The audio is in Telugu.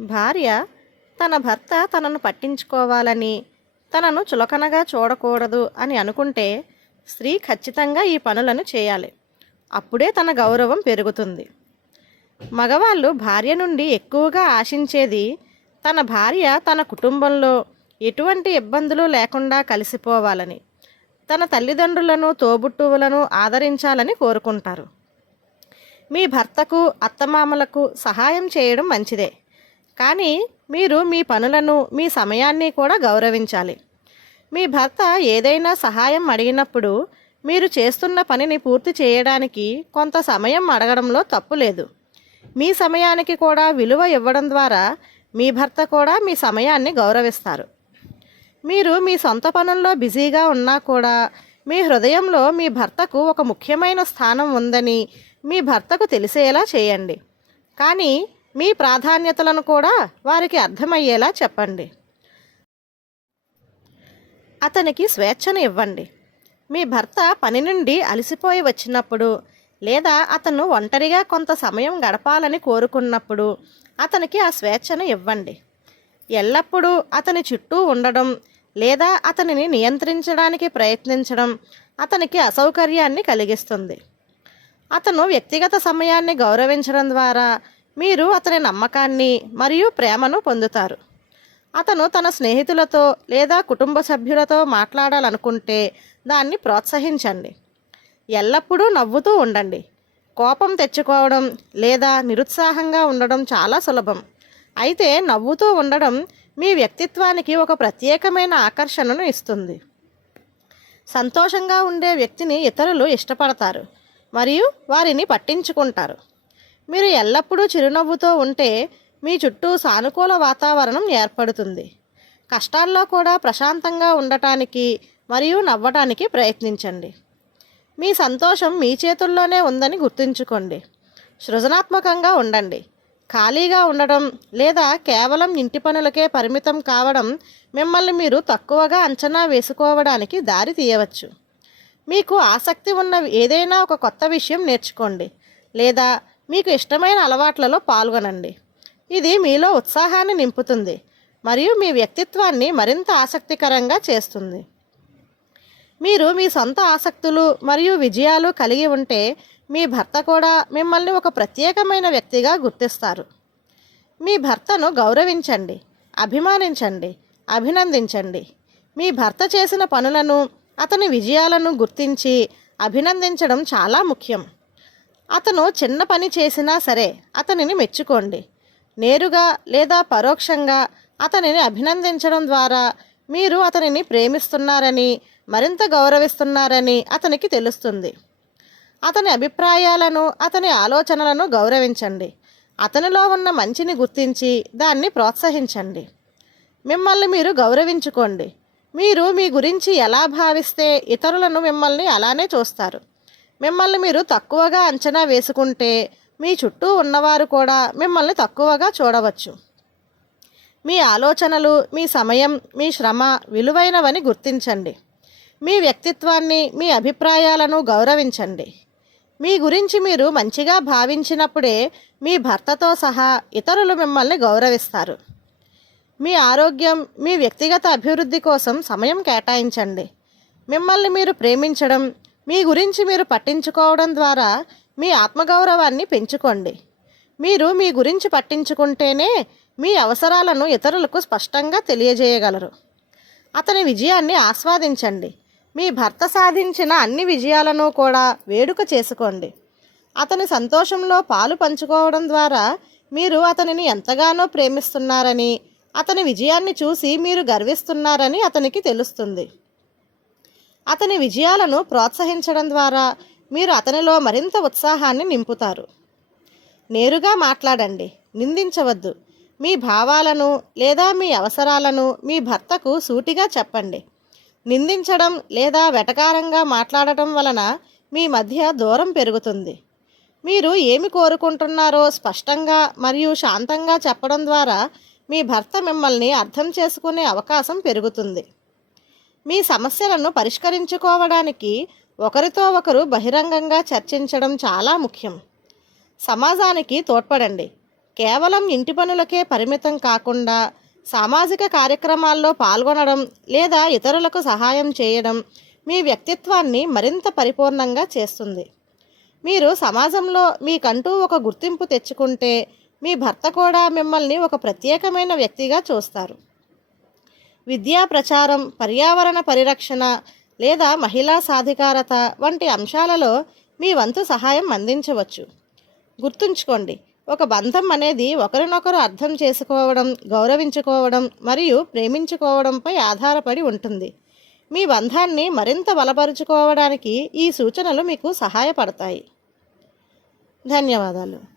భార్య తన భర్త తనను పట్టించుకోవాలని తనను చులకనగా చూడకూడదు అని అనుకుంటే స్త్రీ ఖచ్చితంగా ఈ పనులను చేయాలి. అప్పుడే తన గౌరవం పెరుగుతుంది. మగవాళ్ళు భార్య నుండి ఎక్కువగా ఆశించేది తన భార్య తన కుటుంబంలో ఎటువంటి ఇబ్బందులు లేకుండా కలిసిపోవాలని తన తల్లిదండ్రులను తోబుట్టువులను ఆదరించాలని కోరుకుంటారు. మీ భర్తకు అత్తమామలకు సహాయం చేయడం మంచిదే. కానీ మీరు మీ పనులను మీ సమయాన్ని కూడా గౌరవించాలి. మీ భర్త ఏదైనా సహాయం అడిగినప్పుడు మీరు చేస్తున్న పనిని పూర్తి చేయడానికి కొంత సమయం అడగడంలో తప్పు లేదు. మీ సమయానికి కూడా విలువ ఇవ్వడం ద్వారా మీ భర్త కూడా మీ సమయాన్ని గౌరవిస్తారు. మీరు మీ సొంత పనుల్లో బిజీగా ఉన్నా కూడా మీ హృదయంలో మీ భర్తకు ఒక ముఖ్యమైన స్థానం ఉందని మీ భర్తకు తెలిసేలా చేయండి. కానీ మీ ప్రాధాన్యతలను కూడా వారికి అర్థమయ్యేలా చెప్పండి. అతనికి స్వేచ్ఛను ఇవ్వండి. మీ భర్త పని నుండి అలసిపోయి వచ్చినప్పుడు లేదా అతను ఒంటరిగా కొంత సమయం గడపాలని కోరుకున్నప్పుడు అతనికి ఆ స్వేచ్ఛను ఇవ్వండి. ఎల్లప్పుడూ అతని చుట్టూ ఉండడం లేదా అతనిని నియంత్రించడానికి ప్రయత్నించడం అతనికి అసౌకర్యాన్ని కలిగిస్తుంది. అతను వ్యక్తిగత సమయాన్ని గౌరవించడం ద్వారా మీరు అతని నమ్మకాన్ని మరియు ప్రేమను పొందుతారు. అతను తన స్నేహితులతో లేదా కుటుంబ సభ్యులతో మాట్లాడాలనుకుంటే దాన్ని ప్రోత్సహించండి. ఎల్లప్పుడూ నవ్వుతూ ఉండండి. కోపం తెచ్చుకోవడం లేదా నిరుత్సాహంగా ఉండడం చాలా సులభం. అయితే నవ్వుతూ ఉండడం మీ వ్యక్తిత్వానికి ఒక ప్రత్యేకమైన ఆకర్షణను ఇస్తుంది. సంతోషంగా ఉండే వ్యక్తిని ఇతరులు ఇష్టపడతారు మరియు వారిని పట్టించుకుంటారు. మీరు ఎల్లప్పుడూ చిరునవ్వుతో ఉంటే మీ చుట్టూ సానుకూల వాతావరణం ఏర్పడుతుంది. కష్టాల్లో కూడా ప్రశాంతంగా ఉండటానికి మరియు నవ్వటానికి ప్రయత్నించండి. మీ సంతోషం మీ చేతుల్లోనే ఉందని గుర్తుంచుకోండి. సృజనాత్మకంగా ఉండండి. ఖాళీగా ఉండడం లేదా కేవలం ఇంటి పనులకే పరిమితం కావడం మిమ్మల్ని మీరు తక్కువగా అంచనా వేసుకోవడానికి దారి తీయవచ్చు. మీకు ఆసక్తి ఉన్న ఏదైనా ఒక కొత్త విషయం నేర్చుకోండి. లేదా మీకు ఇష్టమైన అలవాట్లలో పాల్గొనండి. ఇది మీలో ఉత్సాహాన్ని నింపుతుంది మరియు మీ వ్యక్తిత్వాన్ని మరింత ఆసక్తికరంగా చేస్తుంది. మీరు మీ సొంత ఆసక్తులు మరియు విజయాలు కలిగి ఉంటే మీ భర్త కూడా మిమ్మల్ని ఒక ప్రత్యేకమైన వ్యక్తిగా గుర్తిస్తారు. మీ భర్తను గౌరవించండి అభిమానించండి అభినందించండి. మీ భర్త చేసిన పనులను అతని విజయాలను గుర్తించి అభినందించడం చాలా ముఖ్యం. అతను చిన్న పని చేసినా సరే అతనిని మెచ్చుకోండి. నేరుగా లేదా పరోక్షంగా అతనిని అభినందించడం ద్వారా మీరు అతనిని ప్రేమిస్తున్నారని మరింత గౌరవిస్తున్నారని అతనికి తెలుస్తుంది. అతని అభిప్రాయాలను అతని ఆలోచనలను గౌరవించండి. అతనిలో ఉన్న మంచిని గుర్తించి దాన్ని ప్రోత్సహించండి. మిమ్మల్ని మీరు గౌరవించుకోండి. మీరు మీ గురించి ఎలా భావిస్తే ఇతరులను మిమ్మల్ని అలానే చూస్తారు. మిమ్మల్ని మీరు తక్కువగా అంచనా వేసుకుంటే మీ చుట్టూ ఉన్నవారు కూడా మిమ్మల్ని తక్కువగా చూడవచ్చు. మీ ఆలోచనలు మీ సమయం మీ శ్రమ విలువైనవని గుర్తించండి. మీ వ్యక్తిత్వాన్ని మీ అభిప్రాయాలను గౌరవించండి. మీ గురించి మీరు మంచిగా భావించినప్పుడే మీ భర్తతో సహా ఇతరులు మిమ్మల్ని గౌరవిస్తారు. మీ ఆరోగ్యం మీ వ్యక్తిగత అభివృద్ధి కోసం సమయం కేటాయించండి. మిమ్మల్ని మీరు ప్రేమించడం మీ గురించి మీరు పట్టించుకోవడం ద్వారా మీ ఆత్మగౌరవాన్ని పెంచుకోండి. మీరు మీ గురించి పట్టించుకుంటేనే మీ అవసరాలను ఇతరులకు స్పష్టంగా తెలియజేయగలరు. అతని విజయాన్ని ఆస్వాదించండి. మీ భర్త సాధించిన అన్ని విజయాలను కూడా వేడుక చేసుకోండి. అతని సంతోషంలో పాలు పంచుకోవడం ద్వారా మీరు అతనిని ఎంతగానో ప్రేమిస్తున్నారని అతని విజయాన్ని చూసి మీరు గర్విస్తున్నారని అతనికి తెలుస్తుంది. అతని విజయాలను ప్రోత్సహించడం ద్వారా మీరు అతనిలో మరింత ఉత్సాహాన్ని నింపుతారు. నేరుగా మాట్లాడండి నిందించవద్దు. మీ భావాలను లేదా మీ అవసరాలను మీ భర్తకు సూటిగా చెప్పండి. నిందించడం లేదా వెటకారంగా మాట్లాడటం వలన మీ మధ్య దూరం పెరుగుతుంది. మీరు ఏమి కోరుకుంటున్నారో స్పష్టంగా మరియు శాంతంగా చెప్పడం ద్వారా మీ భర్త మిమ్మల్ని అర్థం చేసుకునే అవకాశం పెరుగుతుంది. మీ సమస్యలను పరిష్కరించుకోవడానికి ఒకరితో ఒకరు బహిరంగంగా చర్చించడం చాలా ముఖ్యం. సమాజానికి తోడ్పడండి. కేవలం ఇంటి పనులకే పరిమితం కాకుండా సామాజిక కార్యక్రమాల్లో పాల్గొనడం లేదా ఇతరులకు సహాయం చేయడం మీ వ్యక్తిత్వాన్ని మరింత పరిపూర్ణంగా చేస్తుంది. మీరు సమాజంలో మీకంటూ ఒక గుర్తింపు తెచ్చుకుంటే మీ భర్త కూడా మిమ్మల్ని ఒక ప్రత్యేకమైన వ్యక్తిగా చూస్తారు. విద్యా ప్రచారం పర్యావరణ పరిరక్షణ లేదా మహిళా సాధికారత వంటి అంశాలలో మీ వంతు సహాయం అందించవచ్చు. గుర్తుంచుకోండి ఒక బంధం అనేది ఒకరినొకరు అర్థం చేసుకోవడం గౌరవించుకోవడం మరియు ప్రేమించుకోవడంపై ఆధారపడి ఉంటుంది. మీ బంధాన్ని మరింత బలపరుచుకోవడానికి ఈ సూచనలు మీకు సహాయపడతాయి. ధన్యవాదాలు.